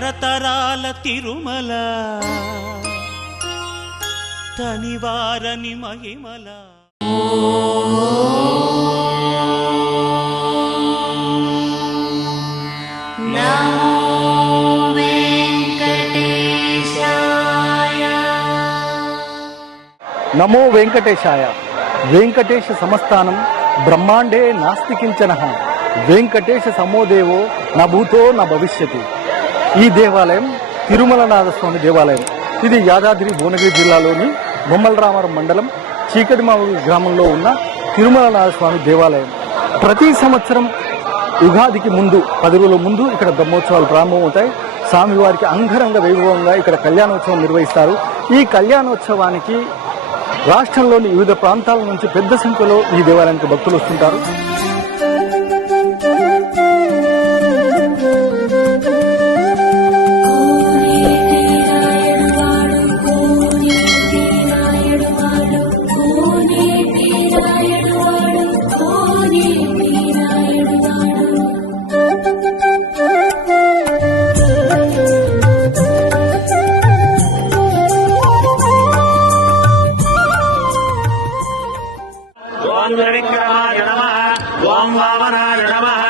తరతరాల తిరుమల తనివారని మహిమల. నమో వెంకటేశాయ. వెంకటేశ సమస్థానం బ్రహ్మాండే నాస్తి కించనః. వెంకటేశ సమోదేవో నా భూతో నా భవిష్యతి. ఈ దేవాలయం తిరుమలనాథస్వామి దేవాలయం. ఇది యాదాద్రి భువనగిరి జిల్లాలోని బొమ్మలరామవరం మండలం చీకటిమావురు గ్రామంలో ఉన్న తిరుమలనాథస్వామి దేవాలయం. ప్రతి సంవత్సరం ఉగాదికి ముందు 10 రోజుల ముందు ఇక్కడ బ్రహ్మోత్సవాలు ప్రారంభమవుతాయి. స్వామివారికి అంగరంగ వైభవంగా ఇక్కడ కళ్యాణోత్సవం నిర్వహిస్తారు. ఈ కళ్యాణోత్సవానికి రాష్ట్రంలోని వివిధ ప్రాంతాల నుంచి పెద్ద సంఖ్యలో ఈ దేవాలయానికి భక్తులు వస్తుంటారు. ఓం వామనాయ నమః.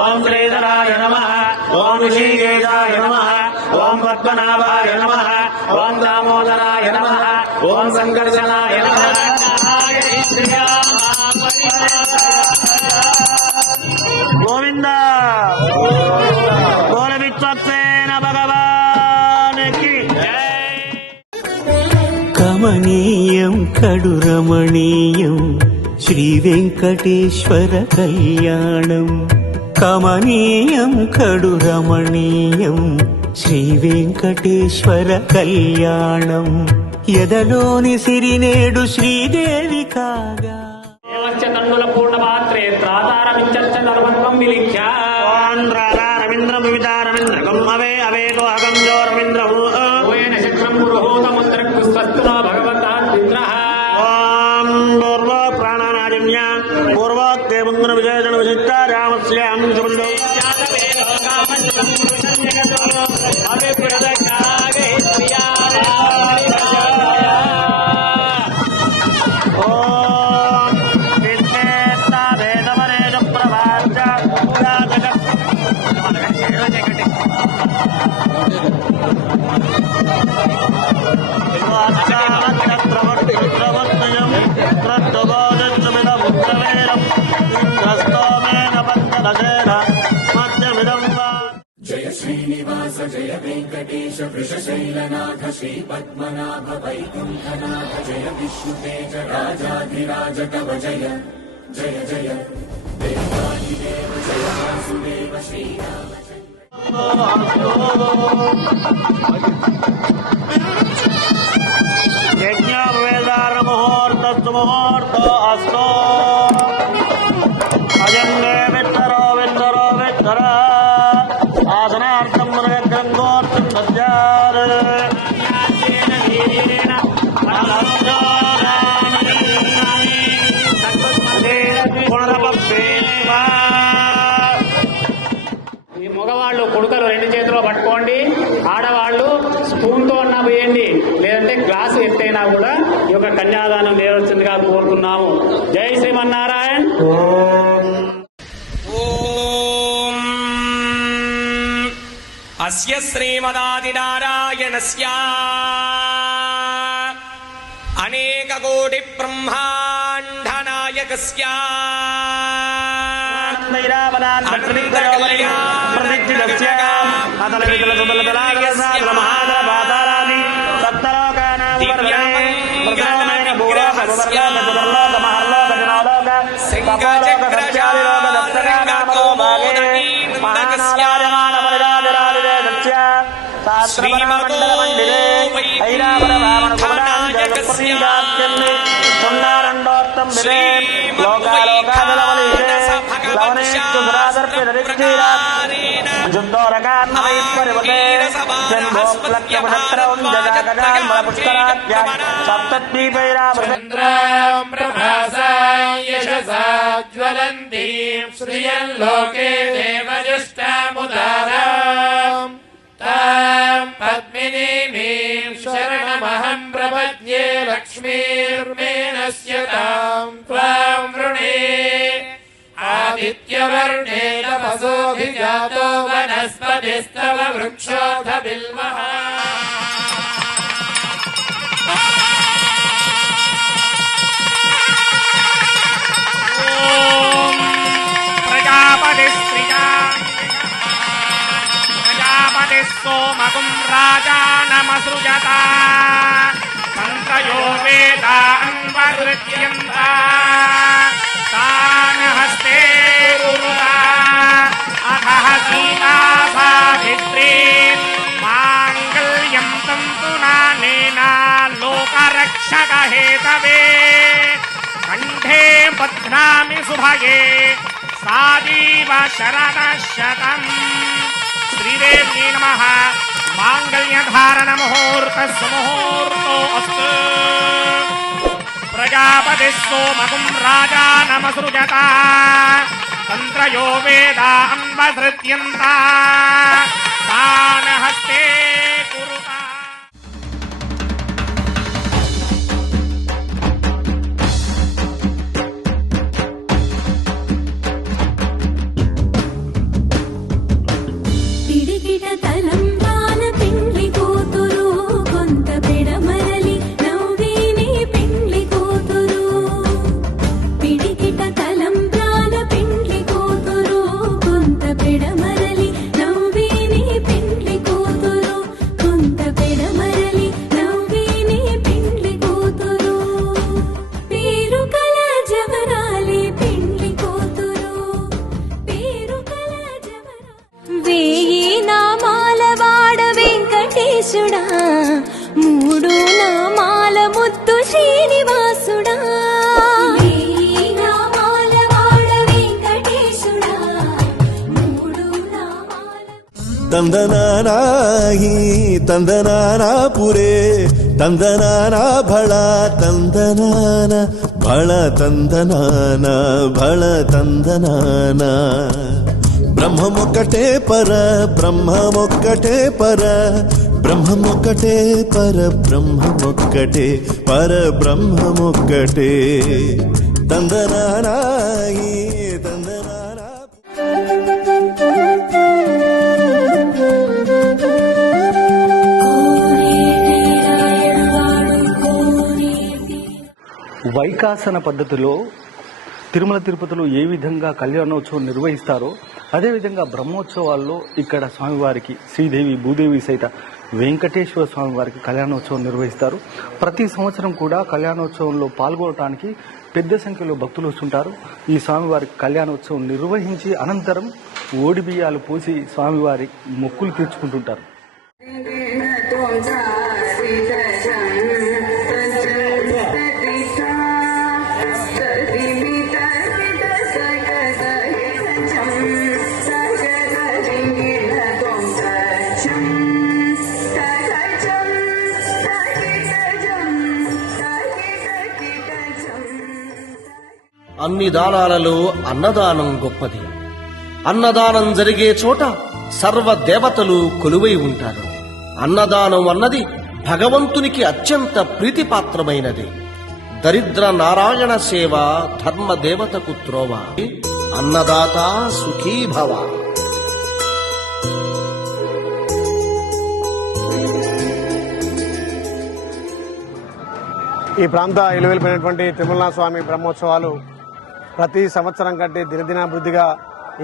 ఓం శ్రీధరాయ నమః. ఓం ఋషికేశాయ నమః. ఓం పద్మనాభాయ నమః. ఓం దామోదరాయ నమః. ఓం సంకర్షణాయ నమః. గోవింద గోల విశ్వక్సేన భగవానికి జై. కమనీయం కడురమణీయం శ్రీ వెంకటేశ్వర కళ్యాణం. కమనీయం కడురమణీయం శ్రీ వెంకటేశ్వర కళ్యాణం. ఎదలోని సిరినేడు శ్రీదేవి కాగా తండుల పూర్ణపాత్రే త్రాతారమించర్చ ధర్మత్వం విలిఖ్య. ఓం రాధారవింద్ర వివిధారవింద్ర గమ్మవే అవేగో అగంజో రవీంద్ర ఓయేన శక్రం పురోహోతముద్రకుస్తస్తునో భగవతాద్విగ్రహ. ఓం పూర్వ ప్రాణానాదిన్య పూర్వోక్తే ముంద్ర విజయజన విశిష్ట రామస్య అంశుండో జయ శ్రీనివాస జయ వెంకటేశ వృషశైలనాథ శ్రీ పద్మనాభ వైకుంఠనాథ జయ విష్ణుతేజ రాజాధిరాజ కవ జయ జయ జయ దేవాదిదేవ జయ వాసుదేవ యజ్ఞవేదార ముహూర్తస్తు ముహూర్తో అస్తో అజంగే విత్తరో విత్తరో విత్తర ఆసనార్థం మృగగ్రంథోర్థం సజ్జార్ ఈ మగవాళ్ళు కుడుకలు 2 చేతిలో పట్టుకోండి, ఆడవాళ్ళు స్పూన్తో అన్నా వేయండి, లేదంటే గ్లాసు ఎత్తైనా కూడా ఈ యొక్క కన్యాదానం చేయవలసిందిగా కోరుతున్నాము. జై శ్రీమన్నారాయణ. అస్య శ్రీమదాదినారాయణస్య అనేక కోటి బ్రహ్మాండ నాయకస్య శ్రీమతో శ్రియల్లోకే దేవజుష్టాముదారాం శ్రీరామహం ప్రపద్యే లక్ష్మీర్మేణస్య తాం త్వాం వృణే ఆదిత్యవర్ణే తపసోభిజాతో వనస్పతిస్తవ వృక్షోధ బిల్వః सोमकुं राजानमसृजत तन्त्रयो वेदान्वहृत्यन्त तान् हस्ते कुरुता अधः सीता सावित्री माङ्गल्यं तन्तुनानेन लोकरक्षकहेतवे कण्ठे बध्नामि सुभगे साजीव शरणः शतम् श्रीदेव्यै नमः मांगल्यधारण मुहूर्त सुमुहूर्तो अस्तु प्रजापतिः सोमकुं राजानमसृजत तन्त्रयो वेदान्वहृत्यन्त तान् हस्ते कुरुत మూడు నామాల ముద్దు శ్రీనివాసుడా నామాల వాడ వెంకటేశుడా మూడు నామాల తందనానాహి తందనానా పురే తందనానా భళ తందనాన భళ తందనాన భళ తందనాన బ్రహ్మమొక్కటే పర బ్రహ్మమొక్కటే పర బ్రహ్మమొక్కటే పర బ్రహ్మమొక్కటే పర బ్రహ్మమొక్కటే తందనానాయి తందనానా వైకాసన పద్ధతిలో తిరుమల తిరుపతిలో ఏ విధంగా కళ్యాణోత్సవం నిర్వహిస్తారో అదేవిధంగా బ్రహ్మోత్సవాల్లో ఇక్కడ స్వామివారికి శ్రీదేవి భూదేవి సైత వెంకటేశ్వర స్వామివారికి కళ్యాణోత్సవం నిర్వహిస్తారు. ప్రతి సంవత్సరం కూడా కళ్యాణోత్సవంలో పాల్గొనడానికి పెద్ద సంఖ్యలో భక్తులు వస్తుంటారు. ఈ స్వామివారికి కళ్యాణోత్సవం నిర్వహించి అనంతరం ఓడి బియ్యాలు పోసి స్వామివారి మొక్కులు తీర్చుకుంటుంటారు. అన్ని దానాలలో అన్నదానం గొప్పది. అన్నదానం జరిగే చోట సర్వ దేవతలు కొలువై ఉంటారు. అన్నదానం అన్నది భగవంతునికి అత్యంత ప్రీతిపాత్రమైనది. దరిద్ర నారాయణ సేవ ధర్మ దేవతకు త్రోవ. అన్నదాత సుఖీ భవ. ఈ ప్రాంత ఇలువెలిపోయినటువంటి తిరుమల స్వామి బ్రహ్మోత్సవాలు ప్రతి సంవత్సరం కంటే దినదినాభివృద్ధిగా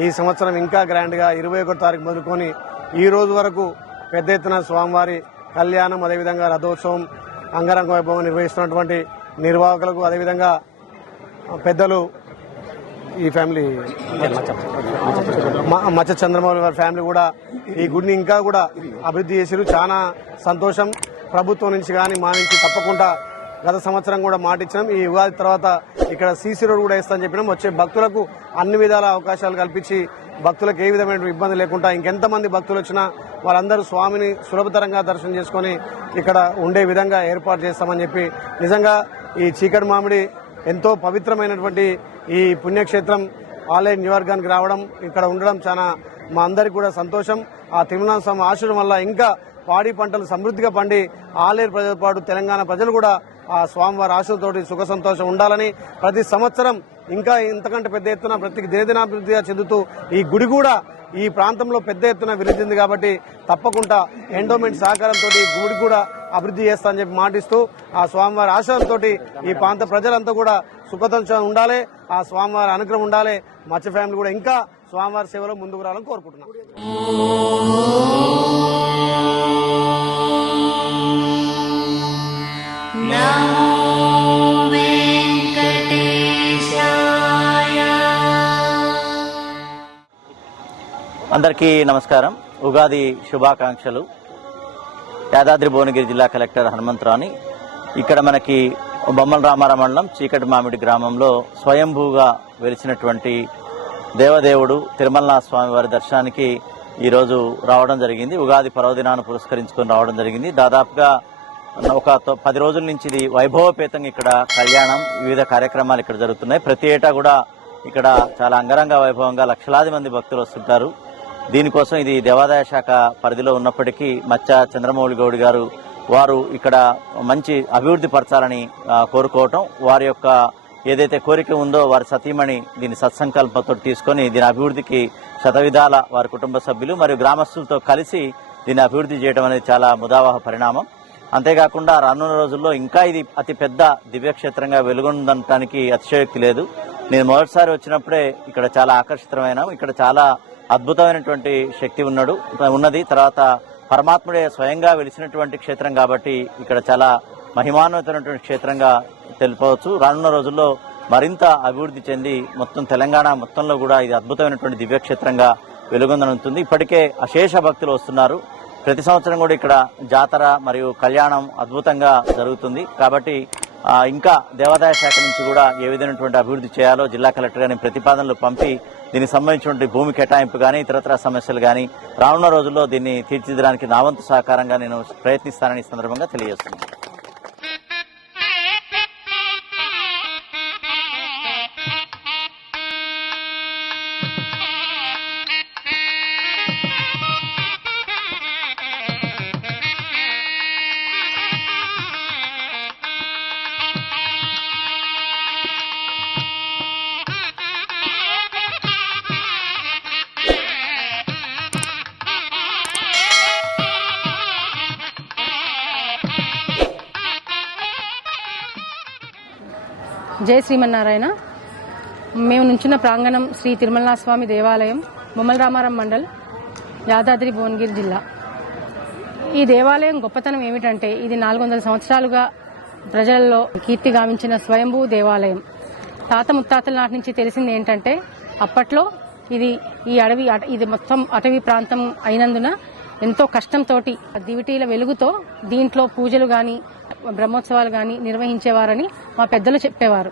ఈ సంవత్సరం ఇంకా గ్రాండ్గా 21వ తారీఖు మొదలుకొని ఈ రోజు వరకు పెద్ద ఎత్తున స్వామివారి కళ్యాణం అదేవిధంగా రథోత్సవం అంగరంగ వైభవం నిర్వహిస్తున్నటువంటి నిర్వాహకులకు అదేవిధంగా పెద్దలు ఈ ఫ్యామిలీ మచ్చ చంద్రమౌళి వారి ఫ్యామిలీ కూడా ఈ గుడిని ఇంకా కూడా అభివృద్ధి చేశారు. చాలా సంతోషం. ప్రభుత్వం నుంచి కానీ మా నుంచి తప్పకుండా గత సంవత్సరం కూడా మాట ఇచ్చినాం. ఈ ఉగాది తర్వాత ఇక్కడ సీసీ రోడ్ కూడా వేస్తామని చెప్పినాం. వచ్చే భక్తులకు అన్ని విధాల అవకాశాలు కల్పించి భక్తులకు ఏ విధమైన ఇబ్బంది లేకుండా ఇంకెంతమంది భక్తులు వచ్చినా వాళ్ళందరూ స్వామిని సులభతరంగా దర్శనం చేసుకుని ఇక్కడ ఉండే విధంగా ఏర్పాటు చేస్తామని చెప్పి నిజంగా ఈ చీకటి మామిడి ఎంతో పవిత్రమైనటువంటి ఈ పుణ్యక్షేత్రం ఆలయ నివర్గానికి రావడం ఇక్కడ ఉండడం చాలా మా అందరికి కూడా సంతోషం. ఆ తిరుమల స్వామి ఆశీర్వాదం వల్ల ఇంకా పాడి పంటలు సమృద్ధిగా పండి ఆలేరు ప్రజలతో పాటు తెలంగాణ ప్రజలు కూడా ఆ స్వామివారి ఆశలతోటి సుఖ సంతోషం ఉండాలని ప్రతి సంవత్సరం ఇంకా ఇంతకంటే పెద్ద ఎత్తున ప్రతి దినదినాభివృద్ధిగా చెందుతూ ఈ గుడి కూడా ఈ ప్రాంతంలో పెద్ద ఎత్తున విరిచింది కాబట్టి తప్పకుండా ఎండోమెంట్ సహకారంతో ఈ గుడి కూడా అభివృద్ధి చేస్తా అని చెప్పి మాటిస్తూ ఆ స్వామివారి ఆశయంతో ఈ ప్రాంత ప్రజలంతా కూడా సుఖతంగా ఉండాలి, ఆ స్వామివారి అనుగ్రహం ఉండాలి. మత్స్య ఫ్యామిలీ కూడా ఇంకా స్వామివారి సేవలో ముందుకు రావాలని కోరుకుంటున్నాం. అందరికీ నమస్కారం. ఉగాది శుభాకాంక్షలు. యాదాద్రి భువనగిరి జిల్లా కలెక్టర్ హనుమంతరావుని. ఇక్కడ మనకి బొమ్మల రామారం మండలం చీకటి మామిడి గ్రామంలో స్వయంభూగా వెలిసినటువంటి దేవదేవుడు తిరుమలనాథ స్వామి వారి దర్శనానికి ఈరోజు రావడం జరిగింది. ఉగాది పర్వదినాన్ని పురస్కరించుకొని రావడం జరిగింది. దాదాపుగా ఒక 10 రోజుల నుంచి ఇది వైభవపేతంగా ఇక్కడ కళ్యాణం, వివిధ కార్యక్రమాలు ఇక్కడ జరుగుతున్నాయి. ప్రతి ఏటా కూడా ఇక్కడ చాలా అంగరంగ వైభవంగా లక్షలాది మంది భక్తులు వస్తుంటారు. దీనికోసం ఇది దేవాదాయ శాఖ పరిధిలో ఉన్నప్పటికీ మచ్చ చంద్రమౌళి గౌడ్ గారు వారు ఇక్కడ మంచి అభివృద్ధి పరచాలని కోరుకోవటం, వారి యొక్క ఏదైతే కోరిక ఉందో వారి సతీమణి దీని సత్సంకల్పంతో తీసుకొని దీని అభివృద్ధికి శతవిధాల వారి కుటుంబ సభ్యులు మరియు గ్రామస్తులతో కలిసి దీన్ని అభివృద్ధి చేయడం అనేది చాలా ముదావహ పరిణామం. అంతేకాకుండా రానున్న రోజుల్లో ఇంకా ఇది అతి పెద్ద దివ్యక్షేత్రంగా వెలుగొందడానికి అతిశయోక్తి లేదు. నేను మొదటిసారి వచ్చినప్పుడే ఇక్కడ చాలా ఆకర్షితమైన, ఇక్కడ చాలా అద్భుతమైనటువంటి శక్తి ఉన్నది. తర్వాత పరమాత్ముడే స్వయంగా వెలిసినటువంటి క్షేత్రం కాబట్టి ఇక్కడ చాలా మహిమాన్వితమైనటువంటి క్షేత్రంగా తెలుపవచ్చు. రానున్న రోజుల్లో మరింత అభివృద్ధి చెంది మొత్తం తెలంగాణ మొత్తంలో కూడా ఇది అద్భుతమైనటువంటి దివ్యక్షేత్రంగా వెలుగొందనుంటుంది. ఇప్పటికే అశేష భక్తులు వస్తున్నారు. ప్రతి సంవత్సరం కూడా ఇక్కడ జాతర మరియు కళ్యాణం అద్భుతంగా జరుగుతుంది. కాబట్టి ఇంకా దేవాదాయ శాఖ నుంచి కూడా ఏ విధమైనటువంటి అభివృద్ధి చేయాలో జిల్లా కలెక్టర్ గారిని ప్రతిపాదనలు పంపి దీనికి సంబంధించినటువంటి భూమి కేటాయింపు కానీ ఇతరత్ర సమస్యలు కానీ రానున్న రోజుల్లో దీన్ని తీర్చిదిద్దడానికి నా వంతు సహకారంగా నేను ప్రయత్నిస్తానని ఈ సందర్భంగా తెలియజేస్తున్నాను. జై శ్రీమన్నారాయణ. మేము నుంచున్న ప్రాంగణం శ్రీ తిరుమలనాథ స్వామి దేవాలయం, బొమ్మల రామారం మండల్, యాదాద్రి భువనగిరి జిల్లా. ఈ దేవాలయం గొప్పతనం ఏమిటంటే ఇది 400 సంవత్సరాలుగా ప్రజలలో కీర్తి గావించిన స్వయంభూ దేవాలయం. తాత ముత్తాతల నాటి నుంచి తెలిసింది ఏంటంటే అప్పట్లో ఇది మొత్తం అటవీ ప్రాంతం అయినందున ఎంతో కష్టంతో దివిటీల వెలుగుతో దీంట్లో పూజలు గాని బ్రహ్మోత్సవాలు గాని నిర్వహించేవారని మా పెద్దలు చెప్పేవారు.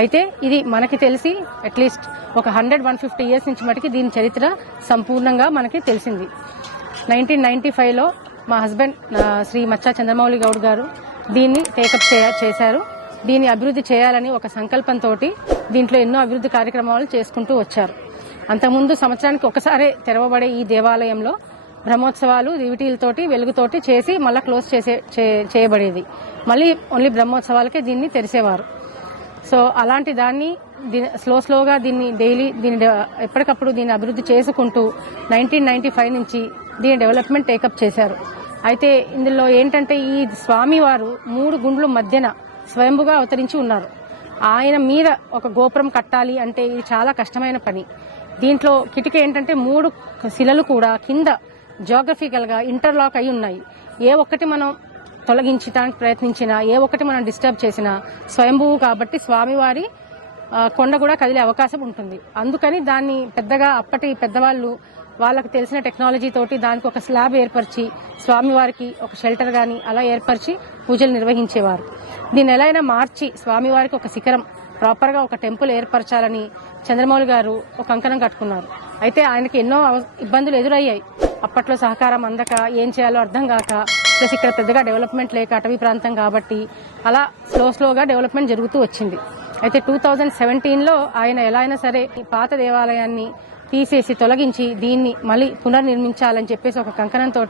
అయితే ఇది మనకి తెలిసి అట్లీస్ట్ ఒక 100-150 ఇయర్స్ నుంచి మటుకి దీని చరిత్ర సంపూర్ణంగా మనకి తెలిసింది. 1995లో మా హస్బెండ్ శ్రీ మచ్చా చంద్రమౌళి గౌడ్ గారు దీన్ని టేకప్ చేశారు. దీన్ని అభివృద్ధి చేయాలని ఒక సంకల్పంతో దీంట్లో ఎన్నో అభివృద్ధి కార్యక్రమాలు చేసుకుంటూ వచ్చారు. అంతకుముందు సంవత్సరానికి ఒకసారి తెరవబడే ఈ దేవాలయంలో బ్రహ్మోత్సవాలు దివిటీలతోటి వెలుగుతోటి చేసి మళ్ళీ క్లోజ్ చేయబడేది. మళ్ళీ ఓన్లీ బ్రహ్మోత్సవాలకే దీన్ని తెరిసేవారు. సో అలాంటి దాన్ని స్లోగా దీన్ని డైలీ ఎప్పటికప్పుడు దీన్ని అభివృద్ధి చేసుకుంటూ 1995 నుంచి దీని డెవలప్మెంట్ టేకప్ చేశారు. అయితే ఇందులో ఏంటంటే ఈ స్వామివారు 3 గుండ్ల మధ్యన స్వయంభుగా అవతరించి ఉన్నారు. ఆయన మీద ఒక గోపురం కట్టాలి అంటే ఇది చాలా కష్టమైన పని. దీంట్లో కిటికీ ఏంటంటే 3 శిలలు కూడా కింద జియోగ్రఫికల్ గా ఇంటర్లాక్ అయి ఉన్నాయి. ఏ ఒక్కటి మనం తొలగించడానికి ప్రయత్నించినా, ఏ ఒక్కటి మనం డిస్టర్బ్ చేసినా స్వయంభువు కాబట్టి స్వామివారి కొండ కూడా కదిలే అవకాశం ఉంటుంది. అందుకని దాన్ని పెద్దగా అప్పటి పెద్దవాళ్ళు వాళ్ళకు తెలిసిన టెక్నాలజీ తోటి దానికి ఒక స్లాబ్ ఏర్పరిచి స్వామివారికి ఒక షెల్టర్ గాని అలా ఏర్పరిచి పూజలు నిర్వహించేవారు. దీన్ని ఎలా అయినా మార్చి స్వామివారికి ఒక శిఖరం ప్రాపర్ గా ఒక టెంపుల్ ఏర్పరచాలని చంద్రమౌళి గారు ఒక కంకణం కట్టుకున్నారు. అయితే ఆయనకి ఎన్నో ఇబ్బందులు ఎదురయ్యాయి. అప్పట్లో సహకారం అందక ఏం చేయాలో అర్థం కాక, ప్లస్ ఇక్కడ పెద్దగా డెవలప్మెంట్ లేక అటవీ ప్రాంతం కాబట్టి అలా స్లోగా డెవలప్మెంట్ జరుగుతూ వచ్చింది. అయితే 2017లో ఆయన ఎలా అయినా సరే ఈ పాత దేవాలయాన్ని తీసేసి తొలగించి దీన్ని మళ్ళీ పునర్నిర్మించాలని చెప్పేసి ఒక కంకణంతో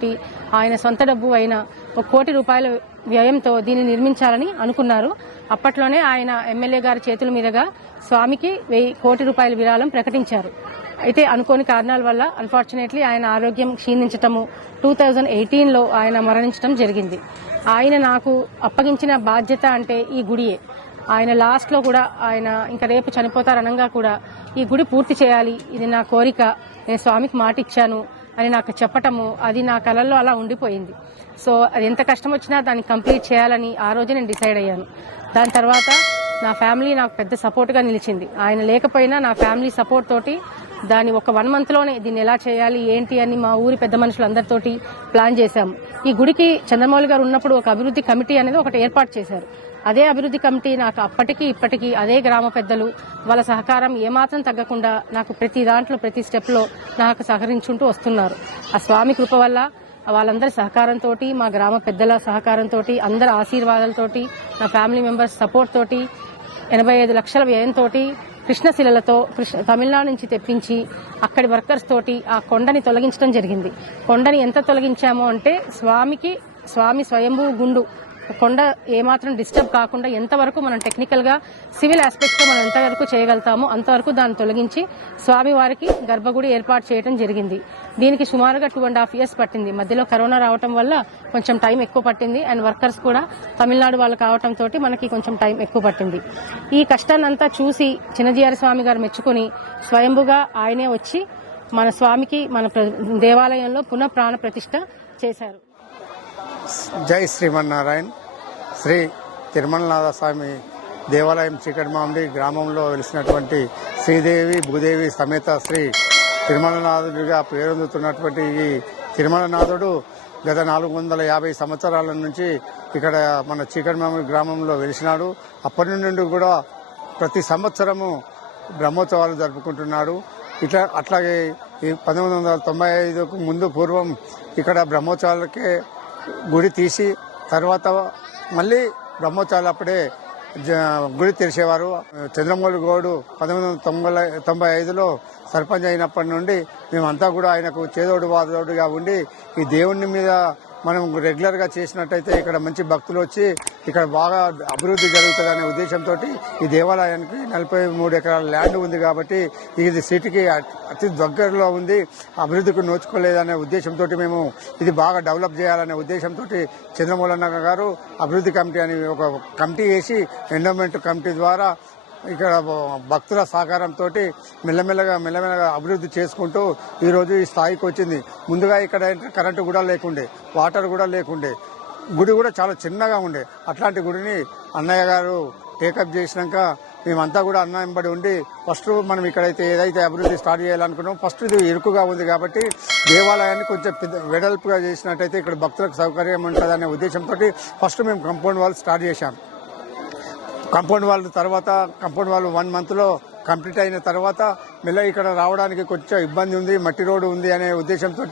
ఆయన సొంత డబ్బు అయిన 1 కోటి రూపాయల వ్యయంతో దీన్ని నిర్మించాలని అనుకున్నారు. అప్పట్లోనే ఆయన ఎమ్మెల్యే గారి చేతుల మీదుగా స్వామికి 1,000 కోటి రూపాయల విరాళం ప్రకటించారు. అయితే అనుకోని కారణాల వల్ల అన్ఫార్చునేట్లీ ఆయన ఆరోగ్యం క్షీణించటము 2018లో ఆయన మరణించడం జరిగింది. ఆయన నాకు అప్పగించిన బాధ్యత అంటే ఈ గుడియే. ఆయన లాస్ట్లో కూడా ఆయన ఇంకా రేపు చనిపోతారనగా కూడా ఈ గుడి పూర్తి చేయాలి, ఇది నా కోరిక, నేను స్వామికి మాట ఇచ్చాను అని నాకు చెప్పటము అది నా కళల్లో అలా ఉండిపోయింది. సో అది ఎంత కష్టం వచ్చినా దాన్ని కంప్లీట్ చేయాలని ఆ రోజే నేను డిసైడ్ అయ్యాను. దాని తర్వాత నా ఫ్యామిలీ నాకు పెద్ద సపోర్ట్గా నిలిచింది. ఆయన లేకపోయినా నా ఫ్యామిలీ సపోర్ట్ తోటి దాన్ని ఒక 1 మంత్లోనే దీన్ని ఎలా చేయాలి ఏంటి అని మా ఊరి పెద్ద మనుషులందరితోటి ప్లాన్ చేశాము. ఈ గుడికి చంద్రమౌళి గారు ఉన్నప్పుడు ఒక అభివృద్ధి కమిటీ అనేది ఒకటి ఏర్పాటు చేశారు. అదే అభివృద్ధి కమిటీ నాకు అప్పటికి ఇప్పటికీ అదే గ్రామ పెద్దలు వాళ్ళ సహకారం ఏమాత్రం తగ్గకుండా నాకు ప్రతి దాంట్లో ప్రతి స్టెప్లో నాకు సహకరించుకుంటూ వస్తున్నారు. ఆ స్వామి కృప వల్ల వాళ్ళందరి సహకారంతో, మా గ్రామ పెద్దల సహకారంతో, అందరి ఆశీర్వాదాలతోటి, నా ఫ్యామిలీ మెంబర్స్ సపోర్ట్ తోటి 85 లక్షల వ్యయంతో కృష్ణశిలలతో తమిళనాడు నుంచి తెప్పించి అక్కడి వర్కర్స్ తోటి ఆ కొండని తొలగించడం జరిగింది. కొండని ఎంత తొలగించామో అంటే స్వామి స్వయంభూ గుండు కొండ ఏమాత్రం డిస్టర్బ్ కాకుండా ఎంతవరకు మనం టెక్నికల్గా సివిల్ ఆస్పెక్ట్స్లో మనం ఎంతవరకు చేయగలుగుతామో అంతవరకు దాన్ని తొలగించి స్వామి వారికి గర్భగుడి ఏర్పాటు చేయడం జరిగింది. దీనికి సుమారుగా 2.5 years పట్టింది. మధ్యలో కరోనా రావటం వల్ల కొంచెం టైం ఎక్కువ పట్టింది. అండ్ వర్కర్స్ కూడా తమిళనాడు వాళ్ళు కావటంతో మనకి కొంచెం టైం ఎక్కువ పట్టింది. ఈ కష్టాన్నంతా చూసి చిన్నజీఆర్ స్వామి గారు మెచ్చుకుని స్వయంభుగా ఆయనే వచ్చి మన స్వామికి మన దేవాలయంలో పునః ప్రాణ ప్రతిష్ఠ చేశారు. జై శ్రీమన్నారాయణ. శ్రీ తిరుమలనాథ స్వామి దేవాలయం చీకటి మామిడి గ్రామంలో వెలిసినటువంటి శ్రీదేవి భూదేవి సమేత శ్రీ తిరుమలనాథుడిగా పేరొందుతున్నటువంటి ఈ తిరుమలనాథుడు గత 450 సంవత్సరాల నుంచి ఇక్కడ మన చీకటి మామిడి గ్రామంలో వెలిసినాడు. అప్పటి నుండి కూడా ప్రతి సంవత్సరము బ్రహ్మోత్సవాలు జరుపుకుంటున్నాడు. అట్లాగే ఈ 1995కు ముందు పూర్వం ఇక్కడ బ్రహ్మోత్సవాలకే గుడి తీసి తర్వాత మళ్ళీ బ్రహ్మోత్సవాలు అప్పుడే గుడి తెరిచేవారు. చంద్రమౌళి గౌడు 1995లో సర్పంచ్ అయినప్పటి నుండి మేమంతా కూడా ఆయనకు చేదోడు వాదోడుగా ఉండి ఈ దేవుని మీద మనం రెగ్యులర్గా చేసినట్టయితే ఇక్కడ మంచి భక్తులు వచ్చి ఇక్కడ బాగా అభివృద్ధి జరుగుతుందనే ఉద్దేశంతో ఈ దేవాలయానికి 43 ఎకరాల ల్యాండ్ ఉంది కాబట్టి ఇది సిటీకి అతి దగ్గరలో ఉంది, అభివృద్ధికి నోచుకోలేదనే ఉద్దేశంతో మేము ఇది బాగా డెవలప్ చేయాలనే ఉద్దేశంతో చంద్రమౌళన్న గారు అభివృద్ధి కమిటీ అని ఒక కమిటీ వేసి ఎండోమెంట్ కమిటీ ద్వారా ఇక్కడ భక్తుల సహకారంతో మెల్లమెల్లగా అభివృద్ధి చేసుకుంటూ ఈరోజు ఈ స్థాయికి వచ్చింది. ముందుగా ఇక్కడ కరెంటు కూడా లేకుండే, వాటర్ కూడా లేకుండే, గుడి కూడా చాలా చిన్నగా ఉండే. అట్లాంటి గుడిని అన్నయ్య గారు టేకప్ చేసినాక మేమంతా కూడా అన్న వెంబడి ఉండి ఫస్ట్ మనం ఇక్కడైతే ఏదైతే అభివృద్ధి స్టార్ట్ చేయాలనుకున్నామో ఫస్ట్ ఇది ఇరుకుగా ఉంది కాబట్టి దేవాలయాన్ని కొంచెం వెడల్పుగా చేసినట్టయితే ఇక్కడ భక్తులకు సౌకర్యం ఉంటుందనే ఉద్దేశంతో ఫస్ట్ మేము కాంపౌండ్ వాల్ స్టార్ట్ చేశాం. కాంపౌండ్ వాల్ 1 monthలో కంప్లీట్ అయిన తర్వాత మెల్ల ఇక్కడ రావడానికి కొంచెం ఇబ్బంది ఉంది, మట్టి రోడ్డు ఉంది అనే ఉద్దేశంతో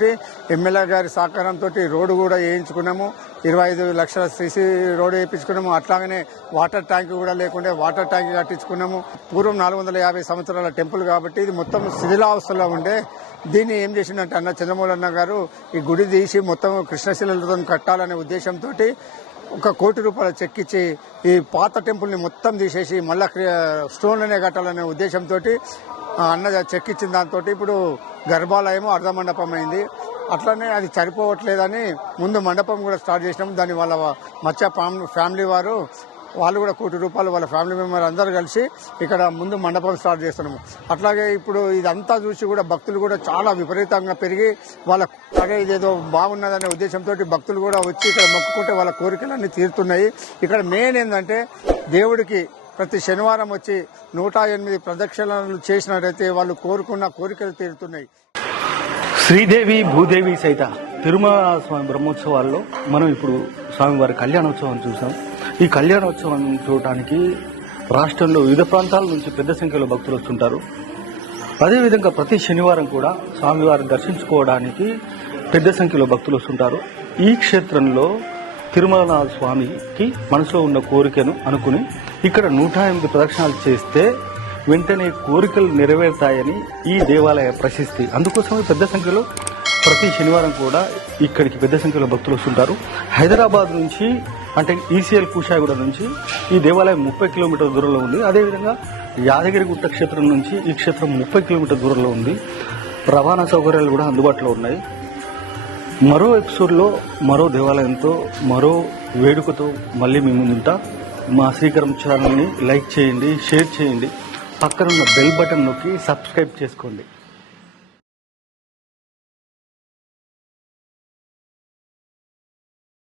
ఎమ్మెల్యే గారి సహకారంతో రోడ్డు కూడా వేయించుకున్నాము. 25 లక్షల సీసీ రోడ్డు వేయించుకున్నాము. అట్లాగనే వాటర్ ట్యాంక్ కూడా లేకుండే వాటర్ ట్యాంక్ కట్టించుకున్నాము. పూర్వం 450 సంవత్సరాల టెంపుల్ కాబట్టి ఇది మొత్తం శిథిలావస్థలో ఉండే. దీన్ని ఏం చేసిందంటే చంద్రమౌళన్న గారు ఈ గుడి తీసి మొత్తం కృష్ణశిలలతో కట్టాలనే ఉద్దేశంతో 1 కోటి రూపాయల చెక్ ఇచ్చి ఈ పాత టెంపుల్ని మొత్తం తీసేసి మళ్ళా స్టోన్లనే కట్టాలనే ఉద్దేశంతో అన్న చెక్ ఇచ్చిన దాంతో ఇప్పుడు గర్భాలయము అర్ధమండపం అయింది. అట్లనే అది సరిపోవట్లేదని ముందు మండపం కూడా స్టార్ట్ చేసినాము. దాన్ని వాళ్ళ మత్స్య ఫ్యామిలీ వాళ్ళు కూడా 1 కోటి రూపాయలు వాళ్ళ ఫ్యామిలీ మెంబర్ అందరూ కలిసి ఇక్కడ ముందు మండపం స్టార్ట్ చేస్తున్నాము. అట్లాగే ఇప్పుడు ఇదంతా చూసి కూడా భక్తులు కూడా చాలా విపరీతంగా పెరిగి అదే ఇదేదో బాగున్నదనే ఉద్దేశంతో భక్తులు కూడా వచ్చి ఇక్కడ మొక్కుకుంటే వాళ్ళ కోరికలన్నీ తీరుతున్నాయి. ఇక్కడ మెయిన్ ఏంటంటే దేవుడికి ప్రతి శనివారం వచ్చి 108 ప్రదక్షిణలు చేసినట్టయితే వాళ్ళు కోరుకున్న కోరికలు తీరుతున్నాయి. శ్రీదేవి భూదేవి సైత తిరుమల స్వామి బ్రహ్మోత్సవాల్లో మనం ఇప్పుడు స్వామివారి కళ్యాణోత్సవం చూసాం. ఈ కళ్యాణోత్సవం చూడటానికి రాష్ట్రంలో వివిధ ప్రాంతాల నుంచి పెద్ద సంఖ్యలో భక్తులు వస్తుంటారు. అదేవిధంగా ప్రతి శనివారం కూడా స్వామివారిని దర్శించుకోవడానికి పెద్ద సంఖ్యలో భక్తులు వస్తుంటారు. ఈ క్షేత్రంలో తిరుమలనాథ స్వామికి మనసులో ఉన్న కోరికను అనుకుని ఇక్కడ 108 ప్రదక్షిణాలు చేస్తే వెంటనే కోరికలు నెరవేరుతాయని ఈ దేవాలయ ప్రశస్తి. అందుకోసమే పెద్ద సంఖ్యలో ప్రతి శనివారం కూడా ఇక్కడికి పెద్ద సంఖ్యలో భక్తులు వస్తుంటారు. హైదరాబాద్ నుంచి అంటే ఈసీఎల్ కుషాయిగూడ నుంచి ఈ దేవాలయం 30 కిలోమీటర్ల దూరంలో ఉంది. అదేవిధంగా యాదగిరిగుట్ట క్షేత్రం నుంచి ఈ క్షేత్రం 30 కిలోమీటర్ల దూరంలో ఉంది. రవాణా సౌకర్యాలు కూడా అందుబాటులో ఉన్నాయి. మరో ఎపిసోడ్లో మరో దేవాలయంతో మరో వేడుకతో మళ్ళీ మీ ముందుంటా. మా శ్రీకరం ఛానల్ని లైక్ చేయండి, షేర్ చేయండి, పక్కనున్న బెల్ బటన్ నొక్కి సబ్స్క్రైబ్ చేసుకోండి.